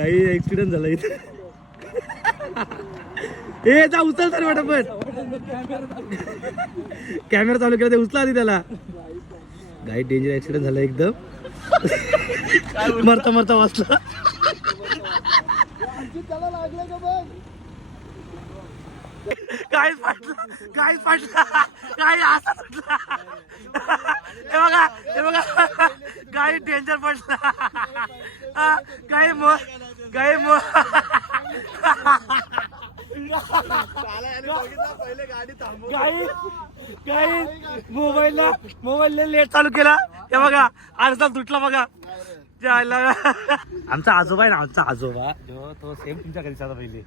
काही ऍक्सिडेंट झाला इथे. ए जा उचल तर पटापट कॅमेरा चालू केला ते उचला आधी त्याला. गाई डेंजर ऍक्सिडेंट झाला एकदम. मरता मरता वाचला. काय फाटलं काय फाटलं काय असा फाटला हे बघा हे बघा. काही डेंजर पडला काही मो काही मो काही काही मोबाईलला मोबाईलला लेट चालू केला. हे बघा अर्धा तुटला बघा. आमचा आजोबा आहे ना आमचा आजोबा. जो तो सेम तुमच्या घरी दिसायचा पहिले.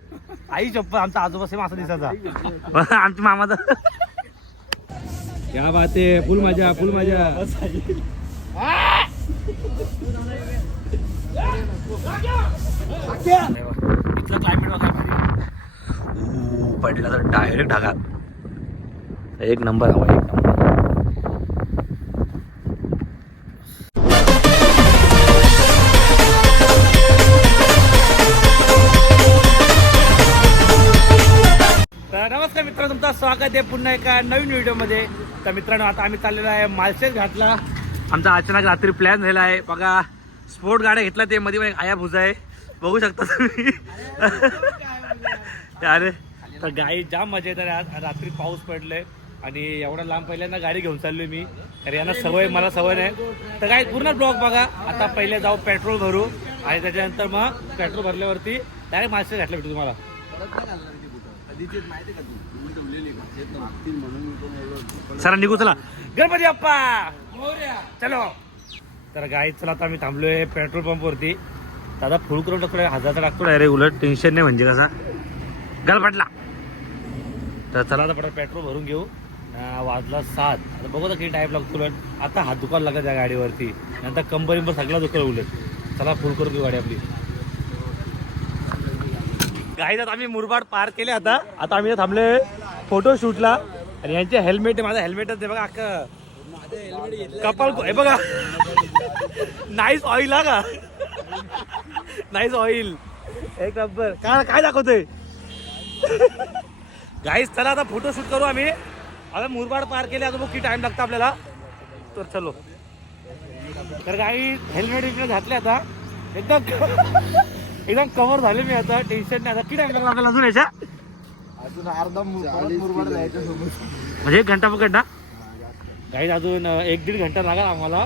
आई चप्पल आमचा आजोबा सेम असा दिसायचा. आमच्या मामाचा क्या बात आहे फुल मजा फुल मजा. इथलं क्लायमेट बघा. पडला तर डायरेक्ट ढगात एक नंबर हवा एक नंबर नमस्कार मित्र तुमचं स्वागत आहे पुन्हा एका नवीन व्हिडिओमध्ये. तर मित्रांनो आता आम्ही चाललेलो आहे मालशेज घातला आमचा अचानक रात्री प्लॅन झालेला आहे. बघा स्पोर्ट गाड्या घेतला ते मध्ये एक आया भुजा आहे. बघू शकता तुम्ही. अरे तर गाडी जाम मजा येत आज. रात्री पाऊस पडले आणि एवढा लांब पहिल्यांदा गाडी घेऊन चाललोय मी. तर यांना सवय मला सवय नाही. तर काय पूर्ण ब्लॉक बघा. आता पहिले जाऊ पेट्रोल भरू. आणि त्याच्यानंतर मग पेट्रोल भरल्यावरती डायरेक्ट मासे घातलं भेटू तुम्हाला. सर निघू चला. गणपती बाप्पा! चलो. तर गाई चला आता आम्ही थांबलोय पेट्रोल पंप वरती दादा फुल करून टाकतो हजारचा टाकतो रे उलट टेन्शन नाही म्हणजे कसा? गलपटला तर चला आता पटकन पेट्रोल भरून घेऊ. वाजला सात. आता बघू आता किती टाईम लागतो उलट. आता हात दुकान लागत त्या गाडीवरती. नंतर कंपनी पण सगळं दुकान उलट. चला फुल करून घेऊ गाडी आपली. गाईत आता आम्ही मुरबाड पार केले आता. आता आम्ही थांबले फोटो शूटला आणि यांचे हेल्मेट माझं हेल्मेटच आहे बघा अख्खं. कपाल हे बघा. नाईस ऑइल हा का? नाईस ऑइल एक नंबर काय काय दाखवतोय? गाईस चला आता फोटो शूट करू आम्ही. आता मुरबाड पार केले आता बघ किती टाइम लागतो आपल्याला. तर चलो. तर गाई हेल्मेट विल्मेट घातले आता. एकदम एकदम कव्हर झाले मी आता. टेन्शन नाही. आता किती टाइम लागला अजून याच्या अजून अर्धा मुरबाड जायचं म्हणजे एक घंटा पकड ना? काही अजून एक दीड घंटा लागला आम्हाला.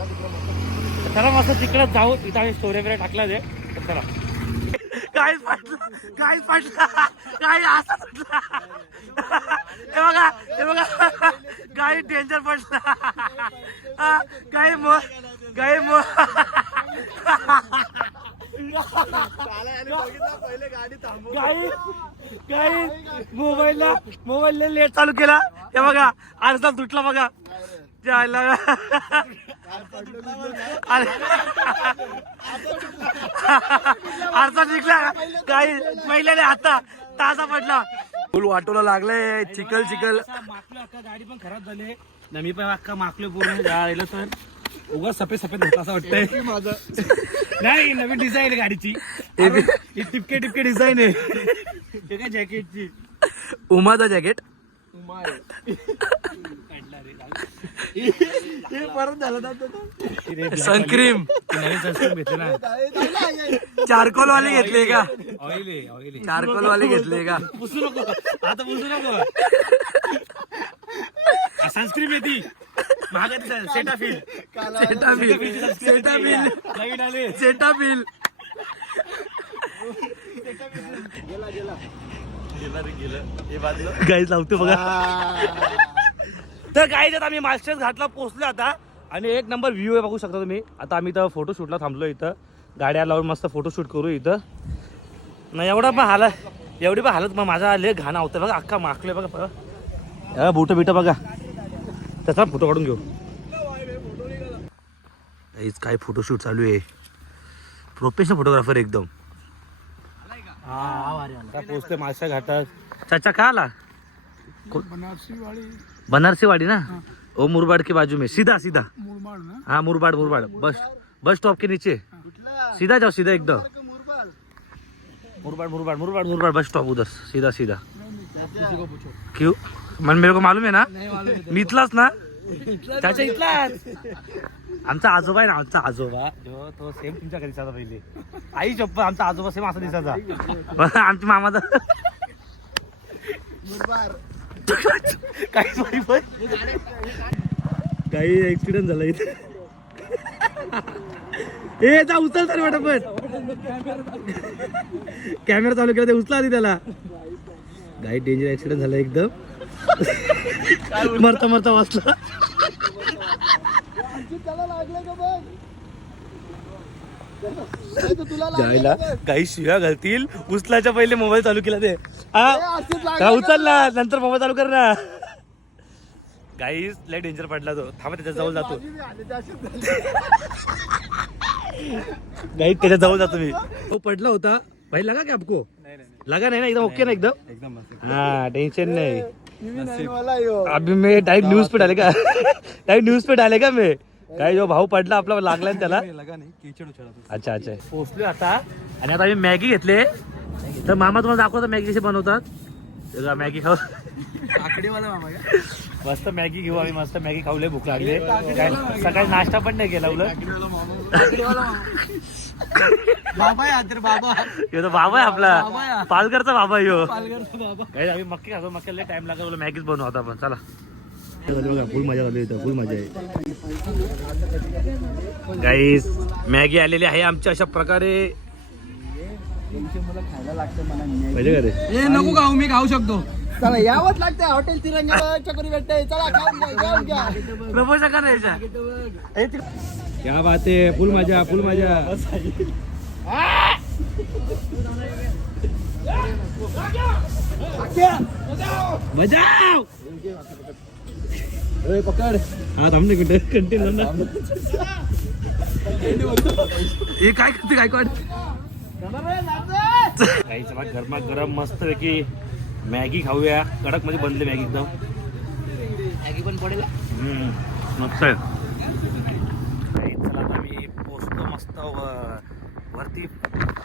चला मस्त तिकडे जाऊ. तिथं आम्ही स्टोरी वगैरे टाकला ते. चला. काय फाटला काय फाटला काय असा हे बघा हे बघा. गाय डेंजर पडला. हा, गाय मो गाय मो पहिले गाडी थांबव. काही काही मोबाईलला मोबाईलला लेट चालू केला. हे बघा अर्धा तुटला बघा. जायला. अरे अर्धा निघला काही पहिल्याने आता ताजा पडला. फुल वाटोला लागले चिकल चिकल माकलो अख्खा गाडी पण खराब झाली. ना मी पण अख्खा माकलो पूर्ण. राहिलं सर उगा सफेद सफेद होता असं वाटतंय. माझं. नाही नवीन डिझाईन आहे गाडीची. ही टिपके टिपके डिझाईन आहे. काय जॅकेटची? उमाचा जॅकेट? हे परत झालं ना आता. सनक्रीम. नवीन सनस्क्रीम घेतले ना. चारकोल वाले घेतले का? ऑइल आहे ऑइल आहे. चारकोल वाले घेतले का? पुसू नको. आता पुसू नको. सनस्क्रीम आहे ती. महागाची सेटाफिल सेटाफिल सेटाफिल नवीन आले. सेटाफिल गाईज लावतो बघा. तर गाईज आता आम्ही मास्टर्स घाटला पोहोचलो आता. आणि एक नंबर व्ह्यू आहे बघू शकता तुम्ही. आता आम्ही इथं फोटो शूटला थांबलो इथं. गाड्या लावून मस्त फोटो शूट करू इथं. नाही एवढा पण हाल एवढी पण हालत मग माझा लय घाण आवतं बघा. अख्खा माकलोय बघा बघा बुट बिट बघा. त्याचा फोटो काढून घेऊ. गाईज काय फोटोशूट चालू आहे. प्रोफेशनल फोटोग्राफर एकदम. पोचते माशा घाटात. चाचा का आला? बनारसी वाली बनारसी वाड़ी ना ओ मुरबाड के बाजू में. सीधा सीधा. हाँ Murbad Murbad. Bus bus stop के नीचे. सीधा जाओ सीधा एकदम. मुरबाड मुरबाड मुरबाड मुरबाड बस स्टॉप उधर. सीधा सीधा. क्यों? मन मेरे को मालूम है ना? मी इथलाच ना. त्याच्या इथलाच. आमचा आजोबा आहे ना आमचा आजोबा. जो तो सेम तुमच्या घरी दिसायचा पहिले. आई चप्पल आमचा आजोबा सेम असा दिसायचा. आमच्या मामाचा काही सॉरी पण. काही ऍक्सिडेंट झाला इथे. ए जा उचल तर पण कॅमेरा चालू केला ते उचला आधी त्याला. गाई डेंजर ऍक्सिडेंट झाला एकदम. मरता मरता वाचला. त्याला लागलं का बघ नाही तर तुला जायला काही शिव्या घालतील. उचलाच्या पहिले मोबाईल चालू केला ते. हा. उचलला नंतर मोबाईल चालू कर ना. गाई लय डेंजर पडला तो. थांबा त्याच्याजवळ जातो. गाई त्याच्याजवळ जातो मी. तो पडला होता. भाई लगा क्या आपको? लगा नहीं ना? एकदम ओके ना एकदम? एकदम हाँ टेंशन नहीं. अभी मैं डायरेक्ट न्यूज पे डालेगा. डायरेक्ट न्यूज पे डालेगा मैं. काय जो भाऊ पडला आपला लागला ना त्याला. अच्छा अच्छा. पोहोचलो आता. आणि आता आम्ही मॅगी घेतले. तर मामा तुम्हाला दाखवतो मॅगी कशी बनवतात. मॅगी खाऊ. आकडेवाला मामा का? मस्त मॅगी घेऊ आम्ही. मस्त मॅगी खाऊले भूक लागले. काय सकाळी नाश्ता पण नाही केला उलट. बाबा आहे तर बाबा. ह्यो तो बाबा आहे बाबा आपला. पालघरचा बाबा ह्यो पालघरचा बाबा. काही आम्ही मक्की खातो मक्क्याला टाइम लागला. बोला मॅगीच बनवू आता आपण. चला. बघा फुल मजा झाली इथं फुल मजा आहे. गाईस मॅगी आलेली आहे आमच्या अशा प्रकारे. पाहिजे का रे? ए नको खाऊ मी खाऊ शकतो. चला यावंच लागते हॉटेल तिरंगा चकोरी भेटते. चला खाऊन घ्या जेवून घ्या. प्रपोज का नाही याच्या? क्या बात आहे फुल मजा फुल मजा बजाव पकड. हा थांबले कुठे कंटिन्यू ना. हे काय करते काय कोण? काही चला गरमा गरम मस्त पैकी मॅगी खाऊया. कडकमध्ये बनले मॅगी एकदम. मॅगी पण पडेल. हम्म, मस्त आहे काही चला आता आम्ही पोचतो मस्त व- वरती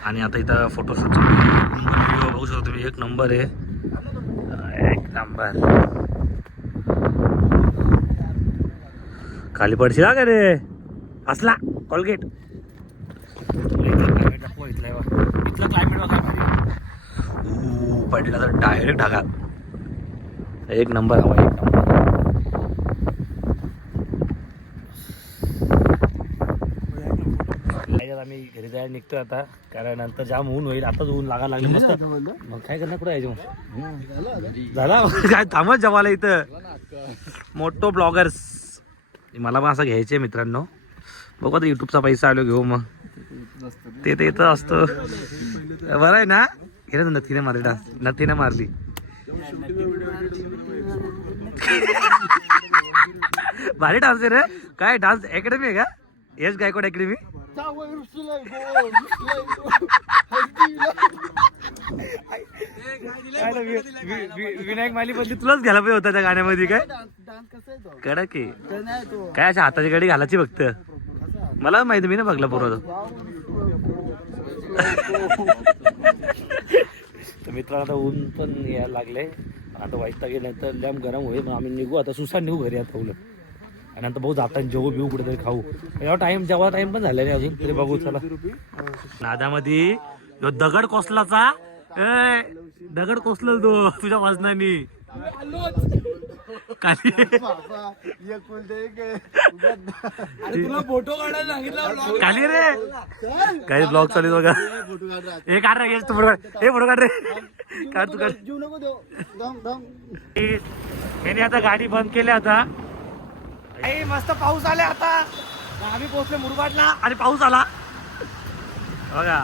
आणि आता इथं फोटोशूट व्हिडिओ बघू शकतो तुम्ही एक नंबर आहे. एक नंबर खाली पडशील का रे? असला कोलगेट इथलं क्लायमेट बघा पडला तर डायरेक्ट ढागा एक नंबर हवा एक नंबर त्याच्यात आम्ही घरी जायला निघतोय आता. कारण नंतर जाम ऊन होईल. आताच ऊन लागा लागले मस्त. मग काय करणार? कुठे यायचं मग झाला काय थांबत जेवायला इथं. मोठो ब्लॉगर्स. मला पण असं घ्यायचे मित्रांनो. बघू आता युट्यूबचा पैसा आलो घेऊ मग. ते ते इथं असतं. बरं आहे ना? हे ना नथीने मारली डान्स नथीने मारली. भारी डान्स आहे रे. काय डान्स अकॅडमी आहे का? यश गायकवाड अकॅडमी विनायक माली बदली तुलाच घ्यायला पाहिजे होता त्या गाण्यामध्ये काय? डान्स कसा तो? तर नाही तो. काय अशा हाताची गाडी घालायची फक्त? मला माहिती मी ना बघला पूर्ण तर मित्रांनो आता ऊन पण यायला लागले आता वाईट गेल्यानंतर लॅम गरम होईल मग आम्ही निघू. आता सुसान निघू घरी आता उलट. आणि नंतर भाऊ जाताना जेवू बिऊ कुठेतरी खाऊ. एवढा टाइम जेव्हा टाइम पण झाला नाही अजून. तरी बघू चला. नादामध्ये ह्यो दगड कोसलाचा. ए दगड कोसल तो तुझ्या वजनानी. फोटो काढायला सांगितलं. खाली रे. काही ब्लॉग चालू बघा. फोटो काढ रा. हे काढ रे तू फोटो काढ. हे फोटो काढ रे. काढ तू काढ. आता गाडी बंद केली आता. आई मस्त पाऊस आला आता. आम्ही पोहोचले मुरबाडला आणि पाऊस आला. बघा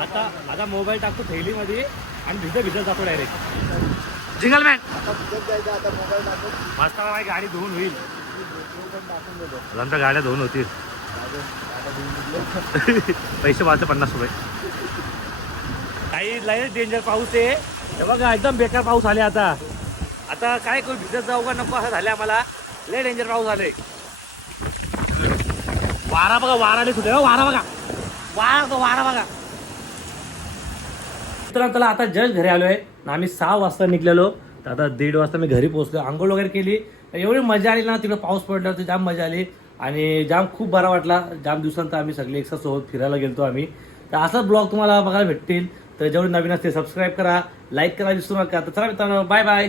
आता आता मोबाईल टाकतो थैलीमध्ये आणि भिजत भिजत जातो डायरेक्ट जिंगल मॅन आता मोबाईल मस्त माझी गाडी धुवून होईल. आमच्या गाड्या धुवून होतील. पैसे वाचते पन्नास रुपये. काही लय डेंजर पाऊस आहे. बघा एकदम बेकार पाऊस आले आता. आता काय करू भिजत जाऊ का नको असं झालं आम्हाला. लय डेंजर पाऊस आले वारा बघा वारा सुटे हो, वारा बघा. वारा वारा बघा. तर आता जस्ट घरी आलोय. आम्ही सहा वाजता निघलेलो. तर आता दीड वाजता मी घरी पोहोचलो. आंघोळ वगैरे केली. एवढी मजा आली ना तिकडे पाऊस पडला तर जाम मजा आली. आणि जाम खूप बरा वाटला. जाम दिवसांत आम्ही सगळे एकसा सोबत फिरायला गेलतो आम्ही. तर असाच ब्लॉग तुम्हाला बघायला भेटतील. तर जेवढे नवीन असते सबस्क्राईब करा लाईक करा विसरू नका. तर चला मित्रांनो बाय बाय